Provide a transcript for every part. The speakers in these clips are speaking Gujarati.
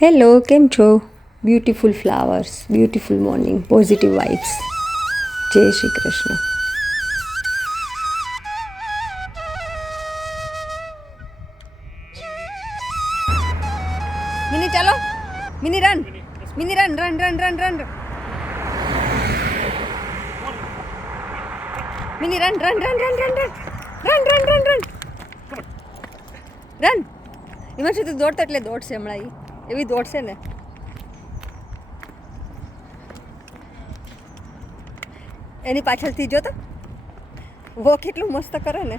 હેલો, કેમ છો? Beautiful flowers, beautiful morning, positive vibes. જય શ્રી કૃષ્ણ. મિની ચાલો, mini run, mini run run run run run mini run run run run run run run run run run run. એમાં શું તું દોડતો એટલે દોડશે હમણાં એવી દોડશે ને. એની પાછળથી જો તો વો કેટલું મસ્ત કરે ને.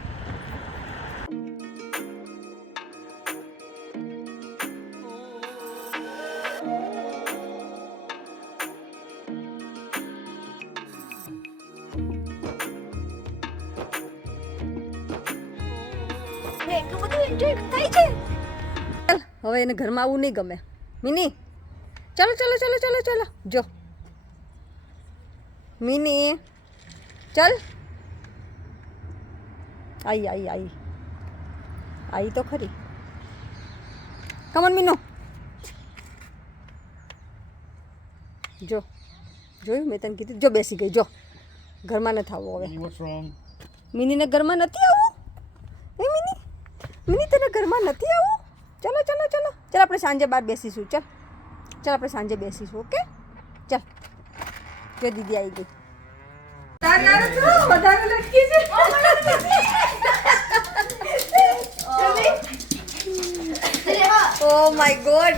એટલું બધું એન્જોય થાય છે. હવે એને ઘરમાં આવવું નહીં ગમે. મિની ચાલો ચાલો ચાલો ચાલો ચાલો. જો મિની ચાલ. આઈ તો ખરી. કમન મીનુ. જો જોયું મેં તને કીધું. જો બેસી ગઈ. જો ઘરમાં નથી આવવું હવે. મિનીને ઘરમાં નથી આવવું. એ મિની મિની તને ઘરમાં નથી આવવું. ચલો ચલો ચલો ચાલ આપણે સાંજે બહાર બેસીશું. ચાલ ચાલ આપણે સાંજે બેસીશું. ઓકે ચાલ. જો દીદી આવી ગઈ. Oh my god.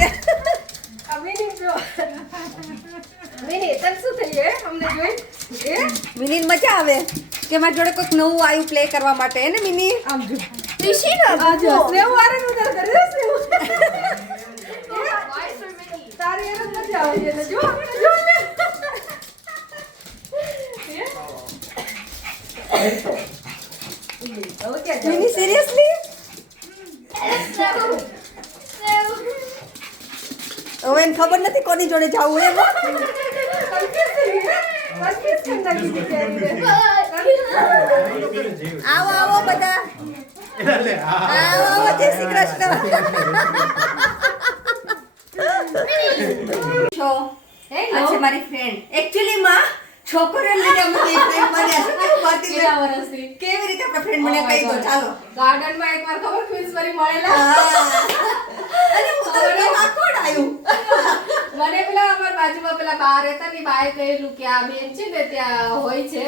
મિની મજા આવે કે મારી જોડે કોઈક નવું આવ્યું પ્લે કરવા માટે. હે ને મિની? આમ જો મિની સિરિયસલી હવે એને ખબર નથી કોની જોડે જવું એમ. આવો આવો બધા આવો આવો. જય શ્રી કૃષ્ણ. છો અચ્છા મારી ફ્રેન્ડ એકચ્યુઅલી માં છોકરીઓ લીધે અમે ફ્રેન્ડ બન્યા છે. કેટલા વર્ષથી કેવી રીતે આપણે ફ્રેન્ડ બન્યા કહી દો. ચાલો ગાર્ડન માં એકવાર ખબર ક્વિઝ મળેલા. અને હું તો કેમ આ કોણ આવ્યું. મને પેલા અમાર બાજુમાં પેલા બા રહેતા ની બાએ કહેલું કે આ બેન છે ને ત્યાં હોય છે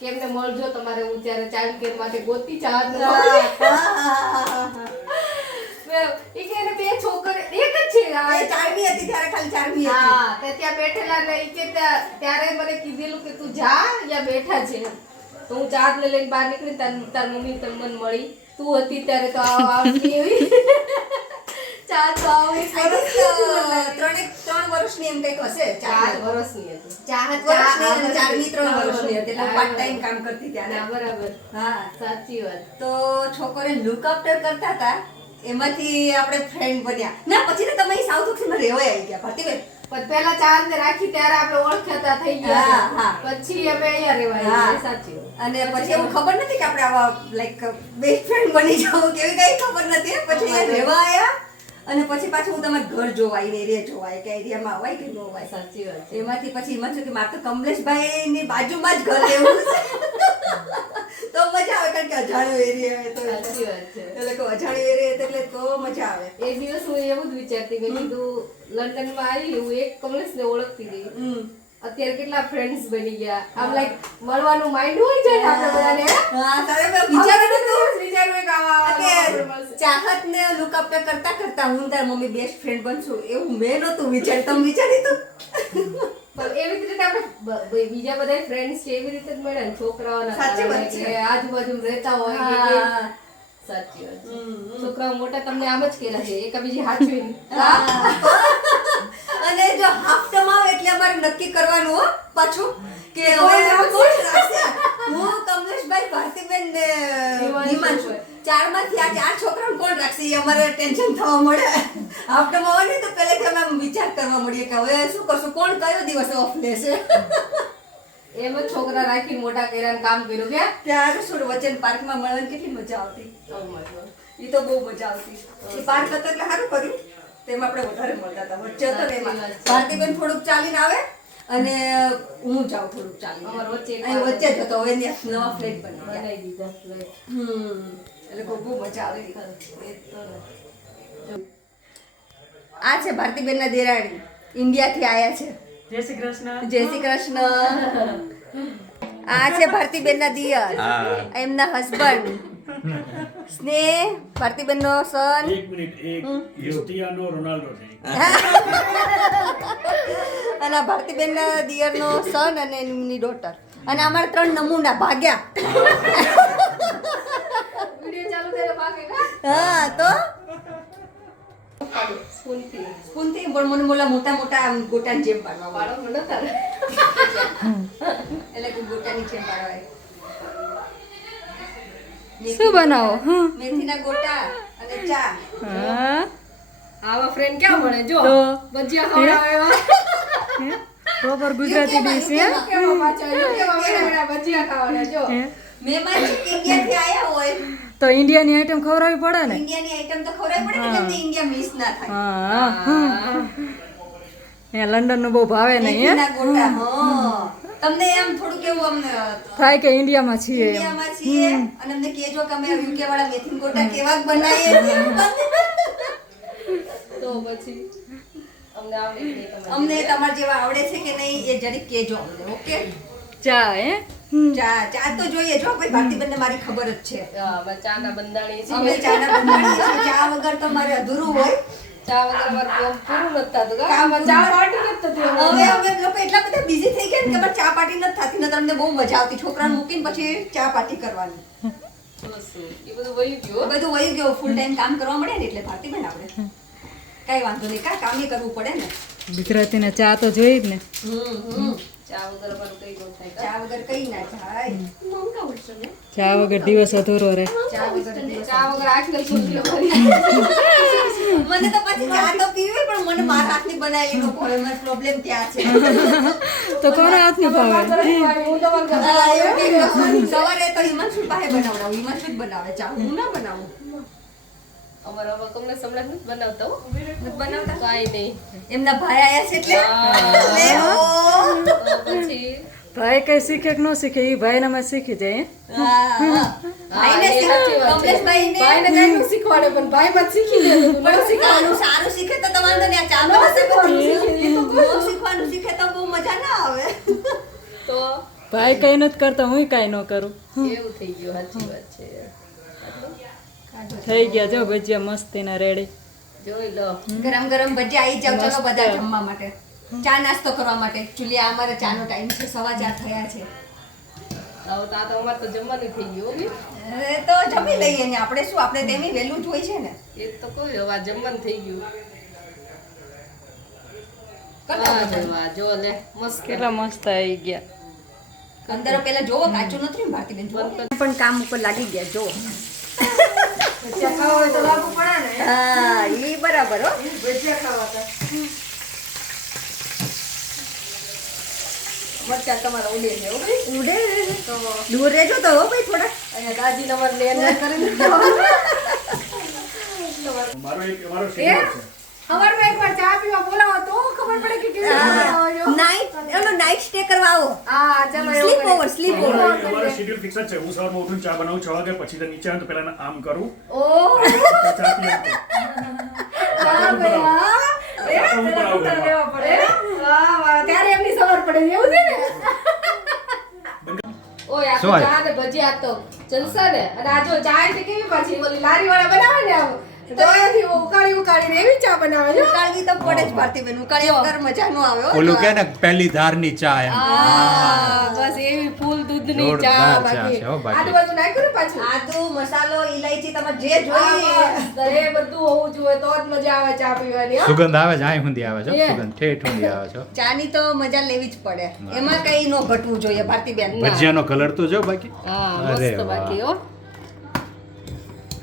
કે એમને મળજો તમારે. હું ત્યારે ચાઇલ્ડ કેર માટે ગોતી ચાહત ન ઈ કે એને બે છોકરી એક જ છે. એ ચારમી હતી ત્યારે ખાલી ચારમી હતી. હા તે ત્યાં બેઠેલા ને ઈ કે ત્યારે મને કીધેલું કે તું જા અહીંયા બેઠા છે. તો હું ચાર્જ લઈને બહાર નીકળી તાર મમ્મી તને મને મળી. તું હતી ત્યારે તો આવતી એવી ચાર તો આવી 3 વર્ષની એમ કંઈક હશે. 4 વર્ષની હતી. 4 વર્ષની અને ચારમી 3 વર્ષની હતી. એટલે પાર્ટ ટાઈમ કામ કરતી ત્યારે. બરાબર. હા સાચી વાત. તો છોકરીઓ લુક આફ્ટર કરતા હતા એમાંથી આપણે ફ્રેન્ડ બન્યા. ના પછી તો તમે સાઉથ ઓક્સિજનમાં રહેવા આવી ગયા ભારતીબેન. પણ પેલા ચાર ને રાખી ત્યારે આપણે ઓળખાતા થઈ ગયા. હા. પછી અમે અહીંયા રહેવા આવ્યા. સાચી વાત. અને પછી એવું ખબર નથી કે આપણે આવા લાઈક બેસ્ટ ફ્રેન્ડ બની જાવ કેવી કઈ ખબર નથી. પછી અહીંયા રહેવા આવ્યા અને પછી પાછું હું તમારા ઘર જોવા આવી એરિયા જોવા આવી કે એરિયામાં અવાય કે ન અવાય. સાચી વાત. એમાંથી પછી એમાં છું કે મારે તો કમલેશભાઈ ની બાજુમાં જ ઘર લેવું છે. તો મજા આવે કારણ કે અજાણ્યો એરિયા તો. સાચી વાત છે. એટલે કે અજાણ્યો એરિયા એટલે તો મજા આવે. એક દિવસ હું એવું જ વિચારતી મેં કીધું લંડન માં આવી હું એક કમલેશ ને ઓળખતી ગઈ. અત્યારે કેટલા ફ્રેન્ડ્સ બની ગયા. આમ લાઈક મળવાનું માઇન્ડ હોય છે આપણે બધાને. હા તારે વિચારવાનું તો વિચારવું કે ચાહત ને લુક આફ્ટર કરતા કરતા હું તાર મમ્મી બેસ્ટ ફ્રેન્ડ બનશું એવું મેં નતું વિચાર્યું. તમે વિચારી તો પણ એવી જ રીતે આપણે બીજા બધા ફ્રેન્ડ્સ છે એવી રીતે જ મળે ને છોકરાઓના. સાચી વાત છે. આજુબાજુ રહેતા હોય કે સાચી વાત છે. છોકરાઓ મોટા તમને આમ જ કેલા છે એક બીજી હાચવી. અને જો હાફટમ આવે એટલે અમારે નક્કી કરવાનું હો પાછું કે હું કમલેશભાઈ ભારતીબેન ને હિમાંશુ ચારમાંથી આ 4 છોકરાને કોણ રાખશે એ અમારે ટેન્શન થવા મળે. હાફટમ આવે ને તો પહેલેથી અમે વિચાર કરવા મળીએ કે હવે શું કરશું કોણ કયો દિવસ ઓફ લેશે. એમ જ છોકરા રાખીને મોટા કર્યા કામ કર્યું કે ત્યાં શું વચન પાર્કમાં મળવાની કેટલી મજા આવતી. એ તો બહુ મજા આવતી. એ પાર્ક હતો એટલે સારું કર્યું. તેમાં આપણે વધારે મળતા હતા. વચ્ચે હતો ને એમાં ભારતીબેન થોડુંક ચાલીને આવે અને હું જાઉં થોડુંક ચાલીને. અમારા વચ્ચે અહીં વચ્ચે જ હતો. હવે ત્યાં નવા ફ્લેટ બની ગયા. બનાવી દીધા flat. એટલે બહુ મજા આવી. આ છે ભારતીબેનના દેરાણી, ઇન્ડિયાથી આયા છે. જય શ્રી કૃષ્ણ. જય શ્રી કૃષ્ણ. આ છે ભારતીબેનના દિયર, એમના હસબન્ડ સ્નેહ, ભારતીબેનનો સન. એક મિનિટ, એક ક્રિસ્ટિયાનો રોનાલ્ડો છે. અને આ ભારતીબેનના દિયરનો સન અને એમની ડોટર. અને અમારા 3 નમૂના ભાગ્યા. વિડિયો ચાલુ થયેલો ભાગે કા હા તો સ્કૂલથી સ્પૂનથી પણ મને બોલા મોટા મોટા આમ ગોટાની જેમ પાડવા વાળો. બાળકો નતા એટલે કે ગોટાની જેમ પાડવાય. શું બનાવો? મેથીના ગોટા અને ચા. હા આવા ફ્રેન્ડ ક્યાં મળે જો તો? ભજીયા ખવડાવે એવા પ્રોપર ગુજરાતી ડીશ હે. કેવા પાછા કેવા વેડા ભજીયા ખાવાના જો મહેમાન ઇન્ડિયાથી આયા હોય, તો ઇન્ડિયાની આઈટમ ખવડાવવી પડે ને. ઇન્ડિયાની આઈટમ તો ખવડાવવી પડે ને, તમને ઇન્ડિયા મિસ ના થાય. હા એ લંડન નું બહુ ભાવે નહીં હે. મેથીના ગોટા. હા તમને એમ થોડું કેવું અમને થાય કે ઇન્ડિયામાં છીએ એમ. ઇન્ડિયામાં છીએ અને અમને કહેજો કે અમે યુકે વાળા મેથીના ગોટા કેવા બનાવીએ છીએ. તો પછી અમને આવડે કે નહીં તમને? અમને તમારા જેવા આવડે છે કે નહીં એ જરીક કહેજો અમને. ઓકે, ચા હે. ચા ચા તો જોઈએ જો ભાઈ. ભારતીબેનને મારી ખબર જ છે. હા, અમે ચાના બંધાણી છે અમે ચાના બંધાણીએ છીએ. ચા વગર તો મારે અધૂરું હોય. ચા વગર અમારું કામ પૂરું નથી થતું કા આમાં ચા પાર્ટી નથી થતી હવે અમે લોકો એટલા બધા બિઝી થઈ ગયા ને કે અમારે ચા પાર્ટી નથી થતી. નતર અમને બહુ મજા આવતી છોકરાને મૂકીને પછી ચા પાર્ટી કરવાની. તો શું એ બધું વહી ગયું બધું વહી ગયું. ફૂલ ટાઈમ કામ કરવા મળે ને એટલે ભારતીબેન આપણે કઈ વાંધો નહીં. કામ કરવું પડે ને. ગુજરાતીને ચા તો જોઈ જ ને. ચા વગર અમારું કઈ ન થાય કા ચા વગર કઈ ના થાય. ચા વગર દિવસ અધૂરો રહે. ચા વગર દિવસ. ચા વગર આંખ નહીં ખુલતી અમારી મને તો પછી ચા તો પીવી પણ મને મારા હાથની બનાવેલી નો ભાવે. મારો પ્રોબ્લેમ ત્યાં છે. તો કોના હાથની ભાવે? હું તો મારા ઘરે હા, એવું કંઈક. સવારે તો હિમાંશુ પાસે બનાવડાવું. હિમાંશુ જ બનાવે ચા, હું ના બનાવું. અમારા હવે તમને સમલાત નથી બનાવતા હો નથી બનાવતા. કાંઈ નહીં એમના ભાઈ આયા છે એટલે લે ઓ. તો પછી ભાઈ કઈ શીખે કે ન શીખે એ ભાઈ નામાં શીખી જાય હે? હા, ભાઈને એ સાચી વાત છે. કમલેશભાઈને ભાઈને કાંઈ ન શીખવાડે પણ ભાઈમાં જ શીખી લે પણ શીખવાનું સારું શીખે તો તમારે ને આ ચા બનાવવાનું શીખવાનું શીખે તો બહુ મજા ના આવે. તો ભાઈ કઈ નથી કરતા, હું કઈ ન કરું. એવું થઈ ગયું સાચી વાત છે થઈ ગયા જો ભજીયા મસ્તીના રેડી. જોઈ લો ગરમ ગરમ ભજીયા આવી જાવ. ચલો બધા જમવા માટે, ચા નાસ્તો કરવા માટે. એકચ્યુઅલી આ અમારે ચાનો ટાઈમ છે. 4:15 થયા છે. હવે તો આ તો અમારે તો જમવાનું થઈ ગયું હો બી. અરે તો જમી લઈએ ને આપણે શું, આપણે તેમી વહેલું જ હોય છે ને. એ તો કહું હવે આ જમવાનું થઈ ગયું કરતા વાહ બધા. ભાઈ વાહ જો લે મસ્ત કેટલા મસ્ત આવી ગયા. અંદર પેલા જોવો કાચું નથી ને ભારતીબેન જોવો. પણ કામ ઉપર લાગી ગયા જો. ભજીયા ખાવા હોય તો લાગુ પડે ને હા ઈ બરાબર હો. ભજીયા ખાવા તો મરચાં તમારા ઉડે છે હો ભાઈ. ઉડે તો દૂર રહેજો તો હો ભાઈ થોડા. અહીંયા દાદી નંબર લેન કરીને મારો શેડ્યુલ છે. અમારે એકવાર ચા પીવા બોલાવો તો ખબર પડે કે કેવી રીતે બનાવો છો. નાઈટ સ્ટે કરવા આવો. હા ચાલો એવું સ્લીપ કરીએ. Over sleep over. અમારો શેડ્યુલ ફિક્સ જ છે. હું સવારમાં ઉઠું ચા બનાવું 6 વાગે, પછી તો નીચે આવું તો પહેલા આમ કરું, ઓહ ચા પી આપું. ચા પીવા. હું પણ આવું ઘરમાં. લેવા પડે. વાહ વાહ ત્યારે એમની સવાર પડે એવું છે ને ઓય આ તો ચા ને ભજીયા તો જલસા ને. અને આ જો ચા એટલે કેવી પાછી ઓલી લારી વાળા બનાવે ને આમ તો એથી ઉકાળીને એવી ચા બનાવે છે ઉકાળવી તો પડે જ ભારતીબેન. ઉકાળ્યા વગર મજા નો આવે હો. ઓલું કે ને પહેલી ધારની ચા એમ. હા બસ એવી ફૂલ દૂધની ચા જોરદાર ચા બાકી છે હો બાકી. આટલું બધું નાખ્યું ને પાછું આદુ મસાલો ઇલાયચી તમારે જે હા, જોઈએ. બસ. એ બધું હોવું જોઈએ તો જ મજા આવે ચા પીવાની હો. સુગંધ આવે છે, અહીં સુધી આવે છે એ. સુગંધ ઠેઠ સુધી આવે છે. ચાની તો મજા લેવી જ પડે. એમાં કઈ નો ઘટવું જોઈએ ભારતીબેન. ભજીયાનો કલર તો જો બાકી. હા અરે મસ્ત વાહ. બાકી હો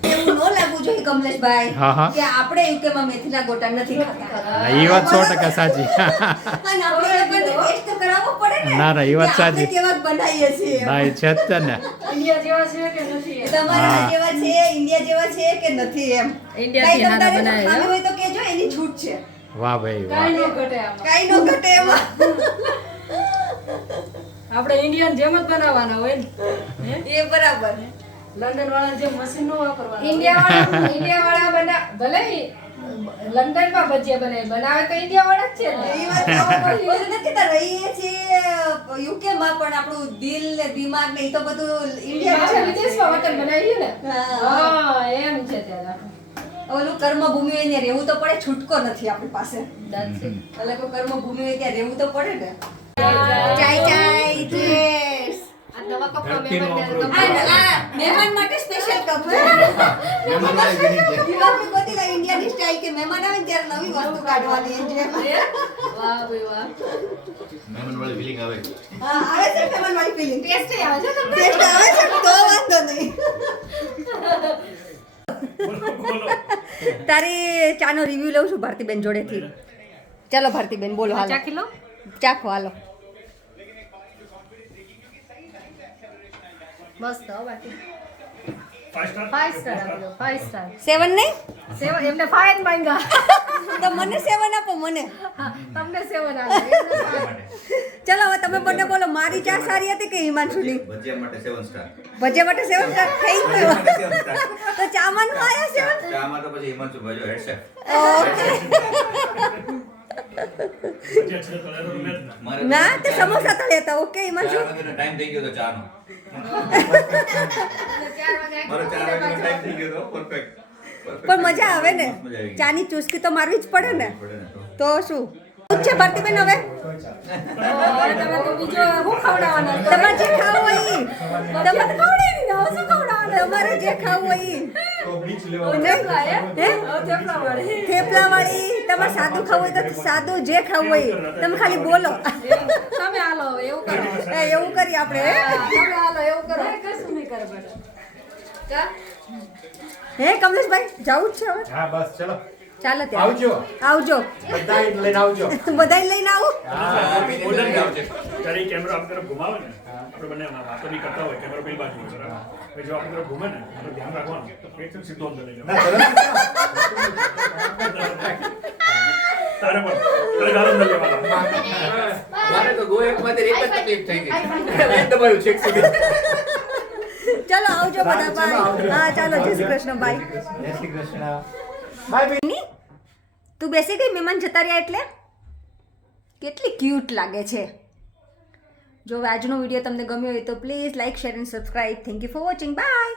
એવું નો લાગવું જોઈએ કમલેશભાઈ હા, હા. કે આપણે યુકેમાં મેથીના ગોટા નથી ખાતા. એ વાત 100% સાચી. અને આપણે લોકોને ટેસ્ટ તો કરાવવો પડે ને. ના, ના, એ વાત કે આપણે સાચી. કેવા બનાવીએ છીએ. ના એ છે જ તે ને. ઇન્ડિયા જેવા છે કે નથી તમારા હા. જેવા છે, ઇન્ડિયા જેવા છે કે નથી એમ. ઇન્ડિયાથી કાંઈ હારા તમારે જો બનાવે ખાવી છે. હોય તો કહેજો, ને એની છૂટ છે. વાહ ભાઈ વાહ કાંઈ ન ઘટે આમાં કાઈ નો ઘટે એમાં. આપણે ઇન્ડિયન જેમ જ બનાવવાના હોય ને એ બરાબર. લંડન વાળા જેમ મશીન નો વાપરવાના ઇન્ડિયા વાળા બના ભલે લંડન માં ભજીયા બનાવે તો ઇન્ડિયા વાળા જ છે ને. એ વાત તો એવું નથી કહેતા, રહીએ છીએ યુકે માં પણ આપણું દિલ ને દિમાગ ને એ તો બધું ઇન્ડિયા આપણે છે. વિદેશમાં વતન બનાવીએ ને. હા. હા એમ છે ત્યારે. ઓલું કર્મભૂમિ હોય ત્યાં રહેવું તો પડે, છૂટકો નથી આપણી પાસે. That's it. એટલે કોઈ કર્મભૂમિ હોય ત્યાં રહેવું તો પડે ને. ચાય ચાય cheers. આ નવા કપડાં ધરતીનો મહેમાનને આ મહેમાન માટે સ્પેશિયલ કપ છે. દિવાળી ગોતીલા ઇન્ડિયાની સ્ટાઇલ કે મહેમાન આવે ને ત્યારે નવી વસ્તુ કાઢવાની એમ છે. વાહ ભાઈ વાહ. હા, આવે છે મહેમાન વાળી ફીલિંગ. ટેસ્ટ આવે છે તમને? ટેસ્ટ આવે છે તો વાંધો નહીં. બોલો તારી ચાનો રિવ્યુ લઉં છું ભારતીબેન જોડેથી. ચાલો ભારતીબેન બોલો હાલો. ચાખી લો. ચાખો હાલો. મસ્ત હો બાકી. 5 સ્ટાર 5 સ્ટાર આપી દો. 5 સ્ટાર. 7 નહીં? 7 એમને 5 માંગ્યા. તો મને 7 આપો મને. તમને 7 આપે. ચાલો હવે તમે બંને બોલો, મારી ચા સારી હતી કે હિમાંશુની? ભજીયા માટે 7 સ્ટાર. ભજીયા માટે 7 સ્ટાર થઈ ગયું. તો ચામાં નું આયા 7? ચામાં તો પછી હિમાંશુ ભાઈઓ હેડ શેફ. ભજીયા છે તો લેરો મેં જ ના. મારે ના તે સમોસા તળ્યા હતા. ઓકે હિમાંશુ. 4 વાગ્યાનો ટાઈમ થઈ ગયો તો ચાનો. 4 વાગે મારો 4 વાગ્યાનો ટાઈમ થઈ ગયો તો પરફેક્ટ. પણ મજા આવે ને, મજા આવી ગઈ. ચાની ચુસ્કી તો મારવી જ પડે ને. પડે ને તો. તો શું છે ભારતીબેન હવે? તમે તો બીજો હું ખવડાવવાના? તમારે જે ખાવું હોય ઈ. તમે તો ખવડાવી દીધા. હવે શું ખવડાવવાના? તમારે જે ખાવું હોય ઈ. થેપલા હે? હે? થેપલા વાળી. થેપલા વાળી, તમારે સાદું ખાવું હોય તો સાદું, જે ખાવું હોય ઈ. તમે ખાલી બોલો. તમે હાલો હવે એવું કરો. એવું કરીએ આપણે. હે? તમે હાલો એવું કરો. કશું નહીં કરે બેટા કા? હે કમલેશભાઈ જાવું જ છે હવે? હા બસ ચલો ચાલો ત્યાં આવજો આવજો. બધા લઈને આવજો બધાય લઈને આવું. મોડર્ન ગામ છે. ત્યારે ઈ કેમેરો આપણી તરફ ઘુમાવે ને આપણે બંને વાતો બી કરતા હોય, કેમેરો પેલી બાજુ હોય, બરાબર? પછી જો આપણી તરફ ઘુમે ને તો ધ્યાન રાખવાનું તો એકદમ સીધો અંદર લઈ જવાનો. તારે પણ તારે ગાળો અંદર લેવાનો. મારે તો ગો એક માંથી એક જ તકલીફ થઈ ગઈ. એક દબાયું છેક સુધી. ચાલો આવજો બધા. બાય. હા ચાલો, જય શ્રી કૃષ્ણ. બાય. જય શ્રી કૃષ્ણ બાય. તું બેસી ગઈ મહેમાન જતા રહ્યા એટલે? કેટલી ક્યુટ લાગે છે. જો આજનો વિડીયો તમને ગમ્યો હોય તો please like, share and subscribe. Thank you for watching. By.